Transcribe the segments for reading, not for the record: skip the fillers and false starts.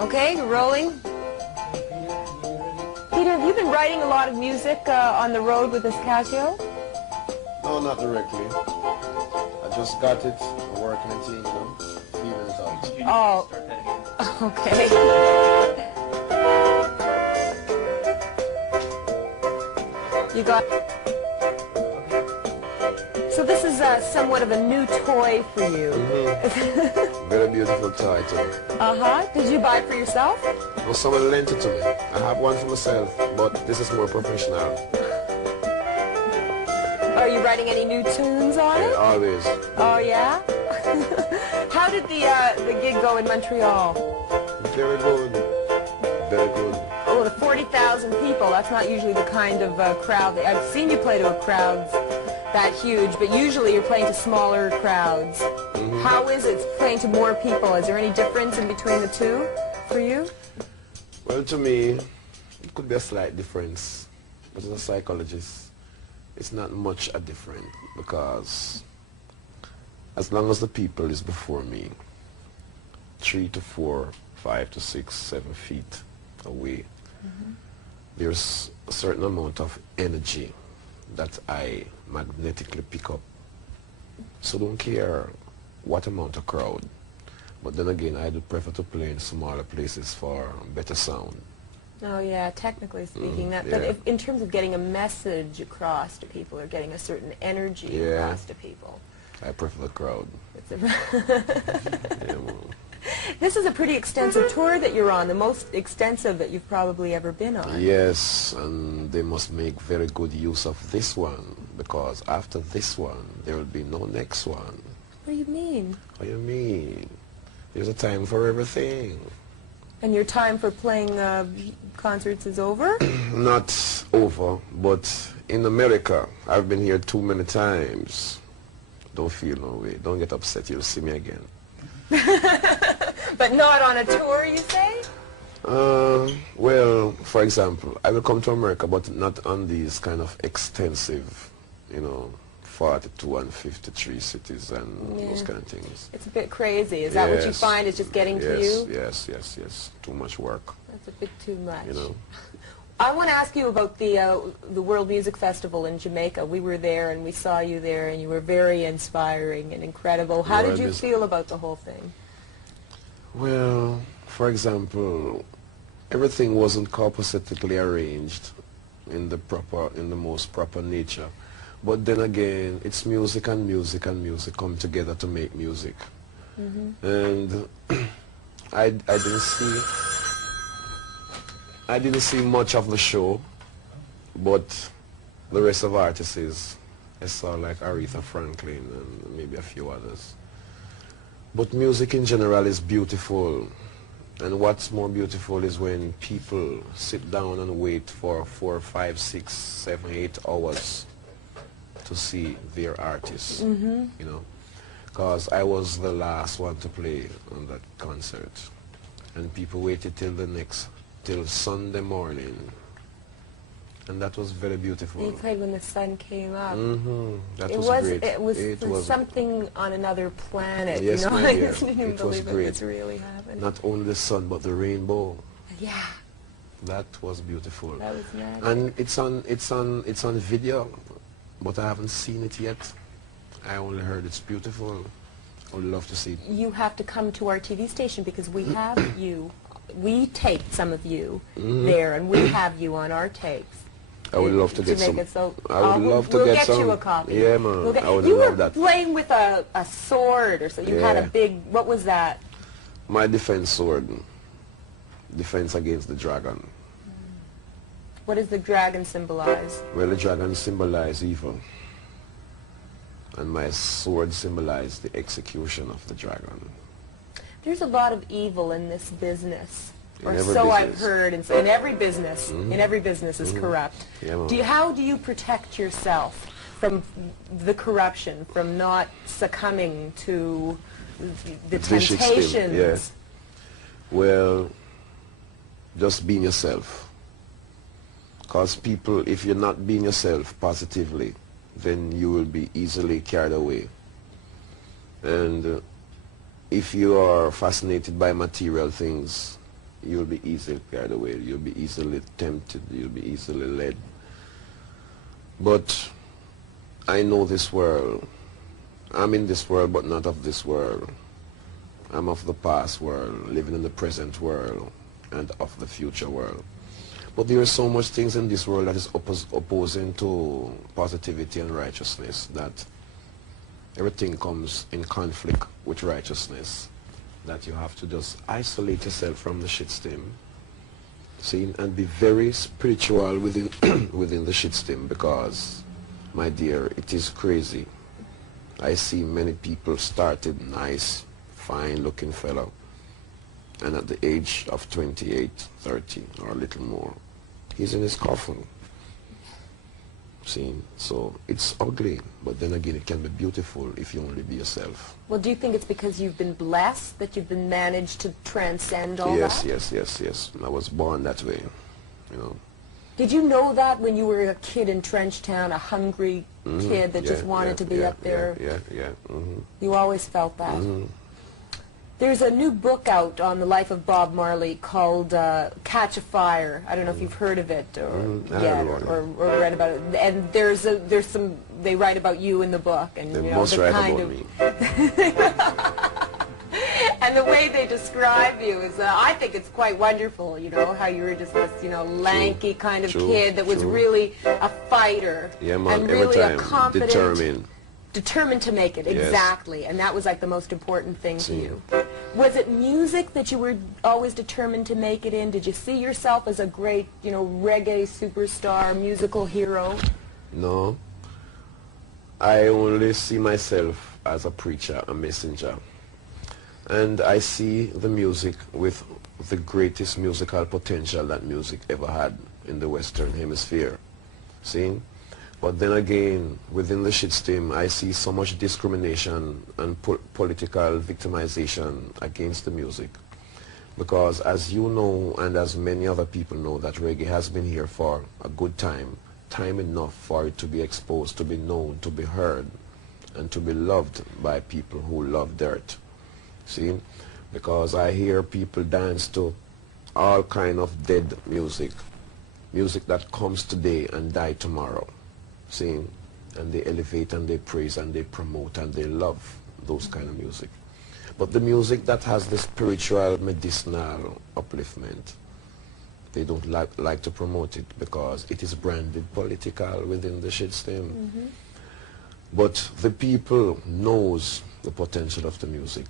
Okay, you're rolling. Peter, have you been writing a lot of music on the road with this Casio? No, not directly. I just got it, I'm working it, you know, feeling it out. Oh, okay. You got... So this is somewhat of a new toy for you. Mm-hmm. Very beautiful toy too. Uh-huh. Did you buy it for yourself? Well, someone lent it to me. I have one for myself, but this is more professional. Are you writing any new tunes on it? Always. Oh, yeah? How did the gig go in Montreal? Very good. Very good. Oh, the 40,000 people. That's not usually the kind of crowd. I've seen you play to a crowd that huge, but usually you're playing to smaller crowds. Mm-hmm. How is it playing to more people? Is there any difference in between the two for you? Well, to me, it could be a slight difference. But as a psychologist, it's not much a difference, because as long as the people is before me, 3 to 4, 5 to 6, 7 feet away, mm-hmm. there's a certain amount of energy that I magnetically pick up. So don't care what amount of crowd. But then again, I do prefer to play in smaller places for better sound. Oh yeah, technically speaking, that. Yeah. But if, in terms of getting a message across to people or getting a certain energy across to people, I prefer the crowd. Yeah, well. This is a pretty extensive tour that you're on, the most extensive that you've probably ever been on. Yes, and they must make very good use of this one, because after this one, there will be no next one. What do you mean? What do you mean? There's a time for everything. And your time for playing concerts is over? Not over, but in America, I've been here too many times. Don't feel no way. Don't get upset. You'll see me again. But not on a tour, you say? Well, for example, I will come to America, but not on these kind of extensive, you know, 42 and 53 cities and those kind of things. It's a bit crazy. Is that what you find is just getting to you? Yes. Too much work. That's a bit too much. You know. I want to ask you about the World Music Festival in Jamaica. We were there and we saw you there, and you were very inspiring and incredible. How did you feel about the whole thing? Well, for example, everything wasn't compositionally arranged in the most proper nature. But then again, it's music and music and music come together to make music. Mm-hmm. And I didn't see much of the show, but the rest of artists I saw, like Aretha Franklin and maybe a few others. But music in general is beautiful, and what's more beautiful is when people sit down and wait for 4, 5, 6, 7, 8 hours to see their artists, you know, because I was the last one to play on that concert, and people waited till Sunday morning, and that was very beautiful. You played when the sun came up. That was great. It was something on another planet. Yes, you know? my dear. I couldn't even believe it was really happening. Not only the sun, but the rainbow. Yeah. That was beautiful. That was magic. And it's on video, but I haven't seen it yet. I only heard it's beautiful. I would love to see it. You have to come to our TV station, because we have you. We taped some of you there, and we have you on our tapes. I would love to get some. I would love to get some. We'll get you a copy. Yeah, man. I would love that. You were playing with a sword, or so. You had a big. What was that? My defense sword. Defense against the dragon. What does the dragon symbolize? Well, the dragon symbolizes evil, and my sword symbolizes the execution of the dragon. There's a lot of evil in this business, or so I've heard. And in every business, is corrupt. Yeah, how do you protect yourself from the corruption, from not succumbing to the temptations? Yes. Well, just being yourself. Because people, if you're not being yourself positively, then you will be easily carried away. And if you are fascinated by material things, you'll be easily carried away, you'll be easily tempted, you'll be easily led. But I know this world. I'm in this world, but not of this world. I'm of the past world, living in the present world, and of the future world. But there are so much things in this world that is opposing to positivity and righteousness, that everything comes in conflict with righteousness, that you have to just isolate yourself from the shitstorm, see, and be very spiritual within within the shitstorm, because, my dear, it is crazy. I see many people started nice, fine-looking fellow, and at the age of 28, 30, or a little more, he's in his coffin. See, so it's ugly, but then again, it can be beautiful if you only be yourself. Well, do you think it's because you've been blessed that you've been managed to transcend all Yes, that? yes. I was born that way, you know. Did you know that when you were a kid in Trenchtown, a hungry kid that just wanted to be up there? Yeah. You always felt that? There's a new book out on the life of Bob Marley called Catch a Fire. I don't know if you've heard of it or read about it. And there's some, they write about you in the book, and They you know, must the write kind about of me. and the way they describe you is, I think it's quite wonderful, you know, how you were just this, you know, lanky kind of kid that was really a fighter. Yeah, man, and every really time, a confident, determined to make it, Yes. exactly. And that was like the most important thing to you. Was it music that you were always determined to make it in? Did you see yourself as a great, you know, reggae superstar, musical hero? No. I only see myself as a preacher, a messenger. And I see the music with the greatest musical potential that music ever had in the Western Hemisphere. See? But then again, within the shitstorm, I see so much discrimination and political victimization against the music. Because as you know, and as many other people know, that reggae has been here for a good time enough for it to be exposed, to be known, to be heard, and to be loved by people who love dirt. See? Because I hear people dance to all kind of dead music. Music that comes today and die tomorrow. See? And they elevate and they praise and they promote and they love those kind of music. But the music that has the spiritual, medicinal upliftment, they don't like to promote it because it is branded political within the shitstorm. But the people knows the potential of the music,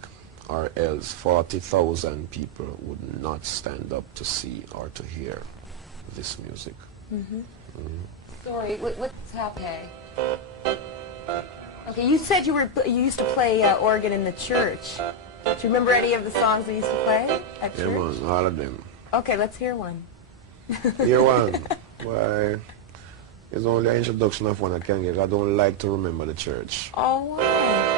or else 40,000 people would not stand up to see or to hear this music. Sorry, what's happening? Okay, you said you used to play organ in the church. Do you remember any of the songs they used to play at church? Yeah, man, all of them. Okay, let's hear one. Hear one? Why? It's only an introduction of one I can get. I don't like to remember the church. Oh, why?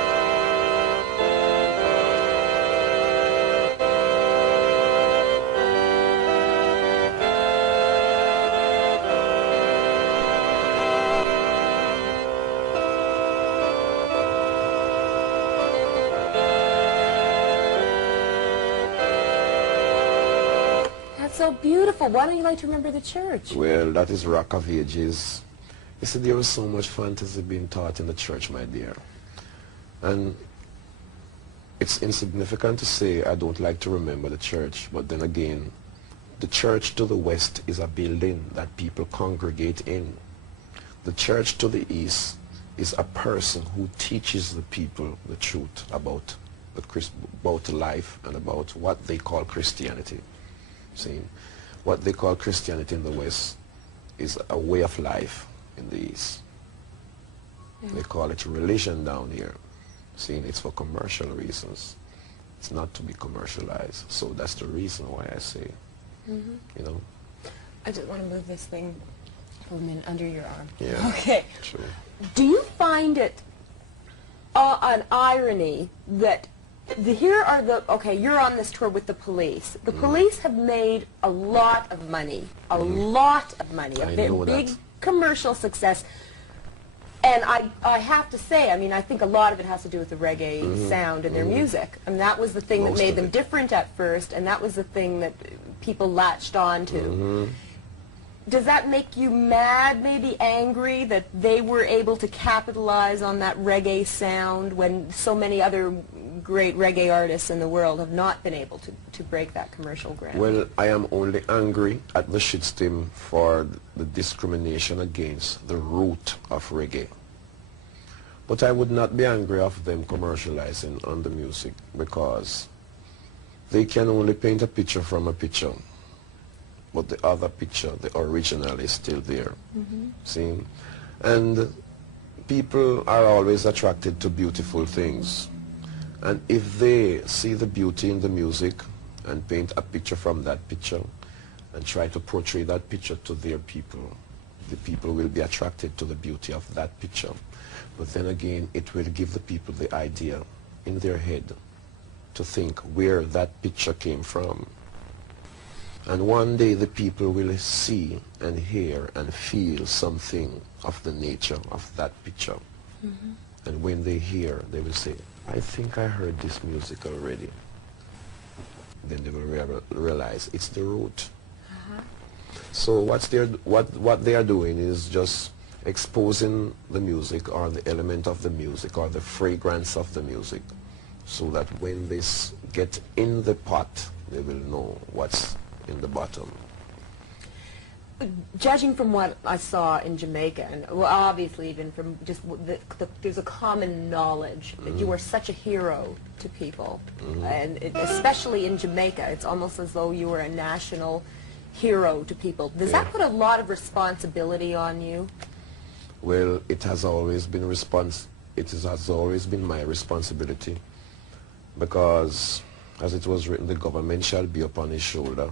So beautiful. Why don't you like to remember the church? Well, that is Rock of Ages. You see, there was so much fantasy being taught in the church, my dear. And it's insignificant to say I don't like to remember the church, but then again, the church to the west is a building that people congregate in. The church to the east is a person who teaches the people the truth about life and about what they call Christianity. See, what they call Christianity in the West is a way of life in the East. They call it religion down here. See, it's for commercial reasons. It's not to be commercialized. So that's the reason why I say, you know. I just want to move this thing for a minute under your arm. Yeah. Okay. True. Do you find it an irony that you're on this tour with the Police. The Police have made a lot of money, a big commercial success. And I have to say, I mean, I think a lot of it has to do with the reggae sound and their music. And that was the thing that made them different at first, and that was the thing that people latched on to. Does that make you mad, maybe angry, that they were able to capitalize on that reggae sound when so many other great reggae artists in the world have not been able to break that commercial ground? Well, I am only angry at the shitstem for the discrimination against the root of reggae. But I would not be angry of them commercializing on the music, because they can only paint a picture from a picture, but the other picture, the original, is still there. See? And people are always attracted to beautiful things. And if they see the beauty in the music and paint a picture from that picture and try to portray that picture to their people, the people will be attracted to the beauty of that picture. But then again, it will give the people the idea in their head to think where that picture came from. And one day the people will see and hear and feel something of the nature of that picture. And when they hear, they will say, I think I heard this music already. Then they will realize it's the root. So what they are doing is just exposing the music, or the element of the music, or the fragrance of the music, so that when they get in the pot, they will know what's in the bottom. Judging from what I saw in Jamaica, and well, obviously even from just there's a common knowledge that you are such a hero to people, and especially in Jamaica, it's almost as though you were a national hero to people. Does that put a lot of responsibility on you? Well, it has always been my responsibility, because as it was written, the government shall be upon his shoulder,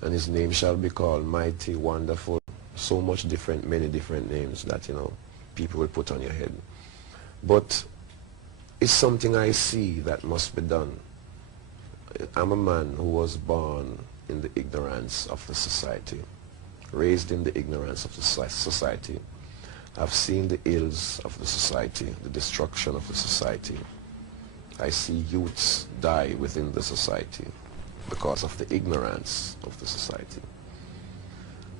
and his name shall be called Mighty, Wonderful. So much many different names that, you know, people will put on your head. But it's something I see that must be done. I'm a man who was born in the ignorance of the society, raised in the ignorance of the society. I've seen the ills of the society, the destruction of the society. I see youths die within the society because of the ignorance of the society.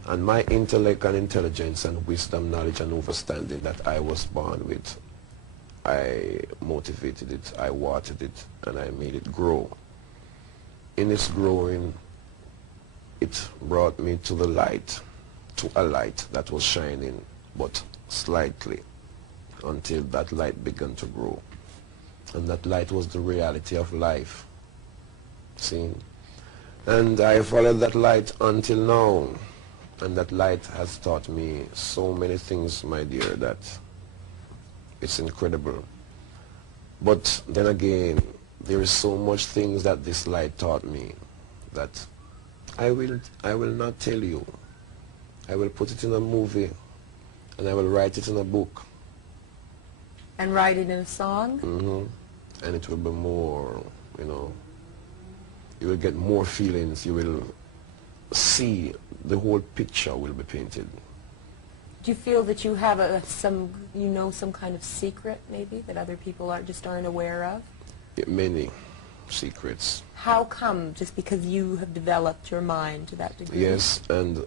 And my intellect and intelligence and wisdom, knowledge and understanding that I was born with, I motivated it, I watered it, and I made it grow. In its growing, it brought me to the light, to a light that was shining, but slightly, until that light began to grow. And that light was the reality of life. See? And I followed that light until now. And that light has taught me so many things, my dear, that it's incredible. But then again, there is so much things that this light taught me that I will not tell you. I will put it in a movie, and I will write it in a book. And write it in a song? And it will be more, you know, you will get more feelings, you will see the whole picture will be painted. Do you feel that you have some kind of secret, maybe, that other people aren't aware of? Many secrets. How come? Just because you have developed your mind to that degree? Yes, and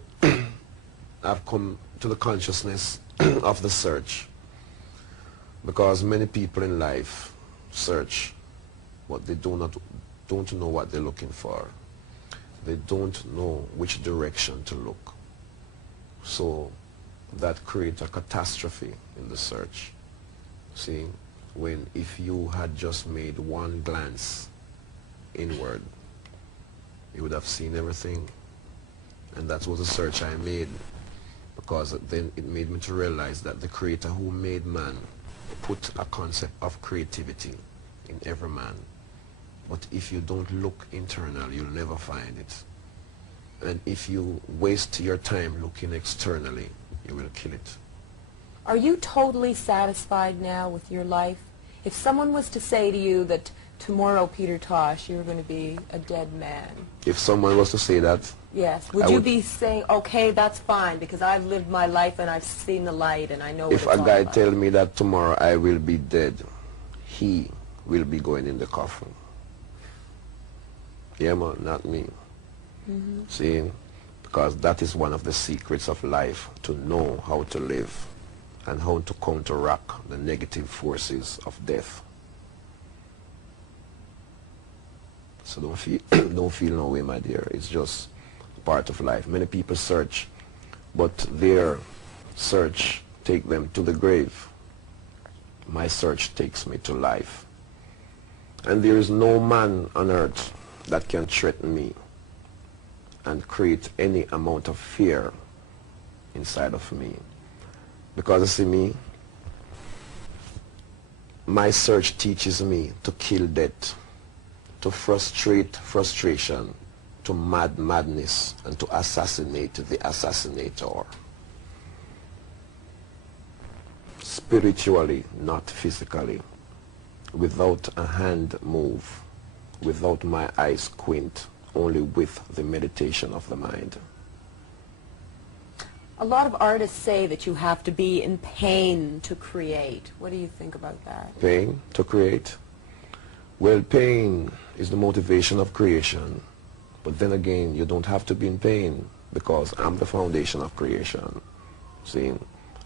I've come to the consciousness of the search, because many people in life search, but they don't know what they're looking for. They don't know which direction to look. So that creates a catastrophe in the search. See, when if you had just made one glance inward, you would have seen everything. And that was the search I made, because then it made me to realize that the Creator who made man put a concept of creativity in every man. But if you don't look internal, you'll never find it. And if you waste your time looking externally, you will kill it. Are you totally satisfied now with your life? If someone was to say to you that tomorrow, Peter Tosh, you're going to be a dead man. If someone was to say that? Yes. Would you be saying, okay, that's fine, because I've lived my life and I've seen the light and I know what it's all about? If a guy tell me that tomorrow I will be dead, he will be going in the coffin. Yeah, man, not me. See, because that is one of the secrets of life, to know how to live and how to counteract the negative forces of death. So don't feel don't feel no way, my dear. It's just part of life. Many people search, but their search take them to the grave. My search takes me to life. And there is no man on earth that can threaten me and create any amount of fear inside of me. Because you see me, my search teaches me to kill death, to frustrate frustration, to madness, and to assassinate the assassinator. Spiritually, not physically. Without a hand move, without my eyes squint, only with the meditation of the mind. A lot of artists say that you have to be in pain to create. What do you think about that? Pain to create? Well, pain is the motivation of creation. But then again, you don't have to be in pain, because I'm the foundation of creation. See,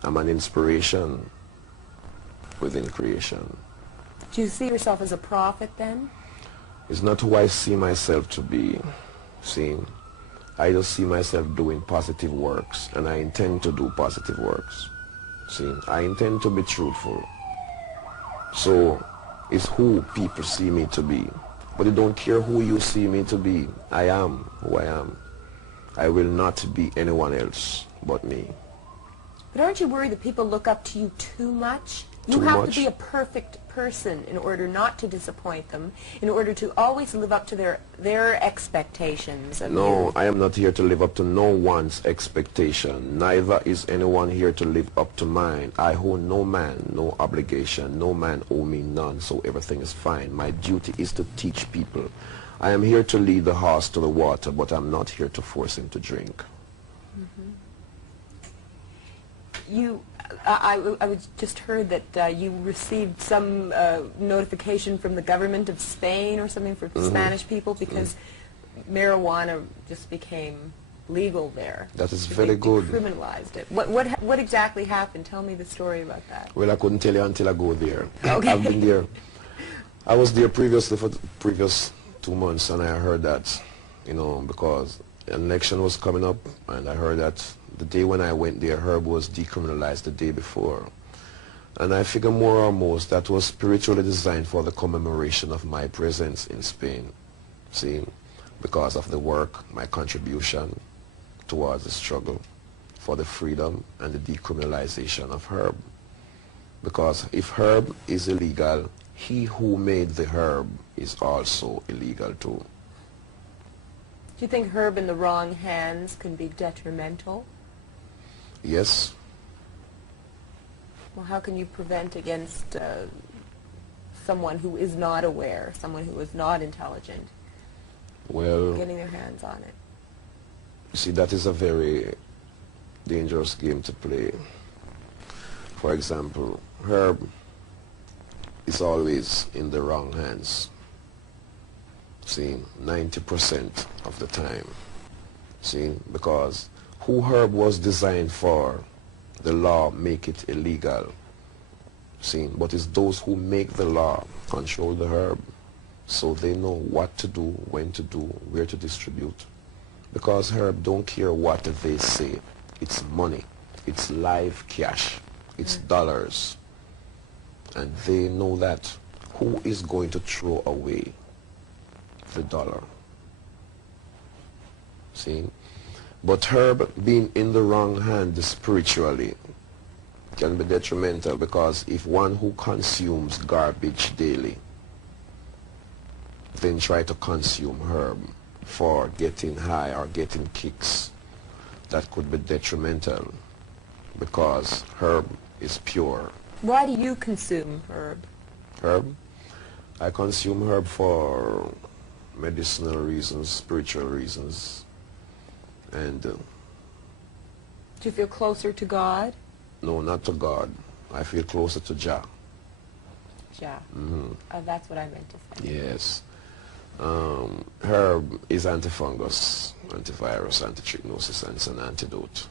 I'm an inspiration within creation. Do you see yourself as a prophet then? It's not who I see myself to be. See, I just see myself doing positive works, and I intend to do positive works. See, I intend to be truthful. So, it's who people see me to be. But they don't care who you see me to be. I am who I am. I will not be anyone else but me. But aren't you worried that people look up to you too much? You Too have much? to be a perfect person in order not to disappoint them, in order to always live up to their expectations of No, you. I am not here to live up to no one's expectation. Neither is anyone here to live up to mine. I owe no man no obligation. No man owe me none, so everything is fine. My duty is to teach people. I am here to lead the horse to the water, but I'm not here to force him to drink. I was just heard that you received some notification from the government of Spain or something for Spanish people because marijuana just became legal there. That is They very good. Criminalized it. What exactly happened? Tell me the story about that. Well, I couldn't tell you until I go there. Okay. I've been there. I was there previously for the previous 2 months, and I heard that, you know, because an election was coming up, and I heard that the day when I went there, herb was decriminalized the day before. And I figure more or most that was spiritually designed for the commemoration of my presence in Spain. See, because of the work, my contribution towards the struggle for the freedom and the decriminalization of herb. Because if herb is illegal, he who made the herb is also illegal too. Do you think herb in the wrong hands can be detrimental? Yes. Well, how can you prevent against someone who is not aware, someone who is not intelligent, Well, getting their hands on it? you see, that is a very dangerous game to play. For example, herb is always in the wrong hands. See, 90% of the time. See, because who herb was designed for, the law make it illegal. See, but it's those who make the law control the herb, so they know what to do, when to do, where to distribute. Because herb don't care what they say. It's money. It's live cash. It's dollars. And they know that. Who is going to throw away the dollar? See? But herb being in the wrong hand spiritually can be detrimental, because if one who consumes garbage daily then try to consume herb for getting high or getting kicks, that could be detrimental, because herb is pure. Why do you consume herb? Herb? I consume herb for medicinal reasons, spiritual reasons, and Do you feel closer to God? no, not to God. I feel closer to Jah. Yeah. That's what I meant to say. Yes. Herb is antifungus. antivirus, antitrichnosis, and it's an antidote.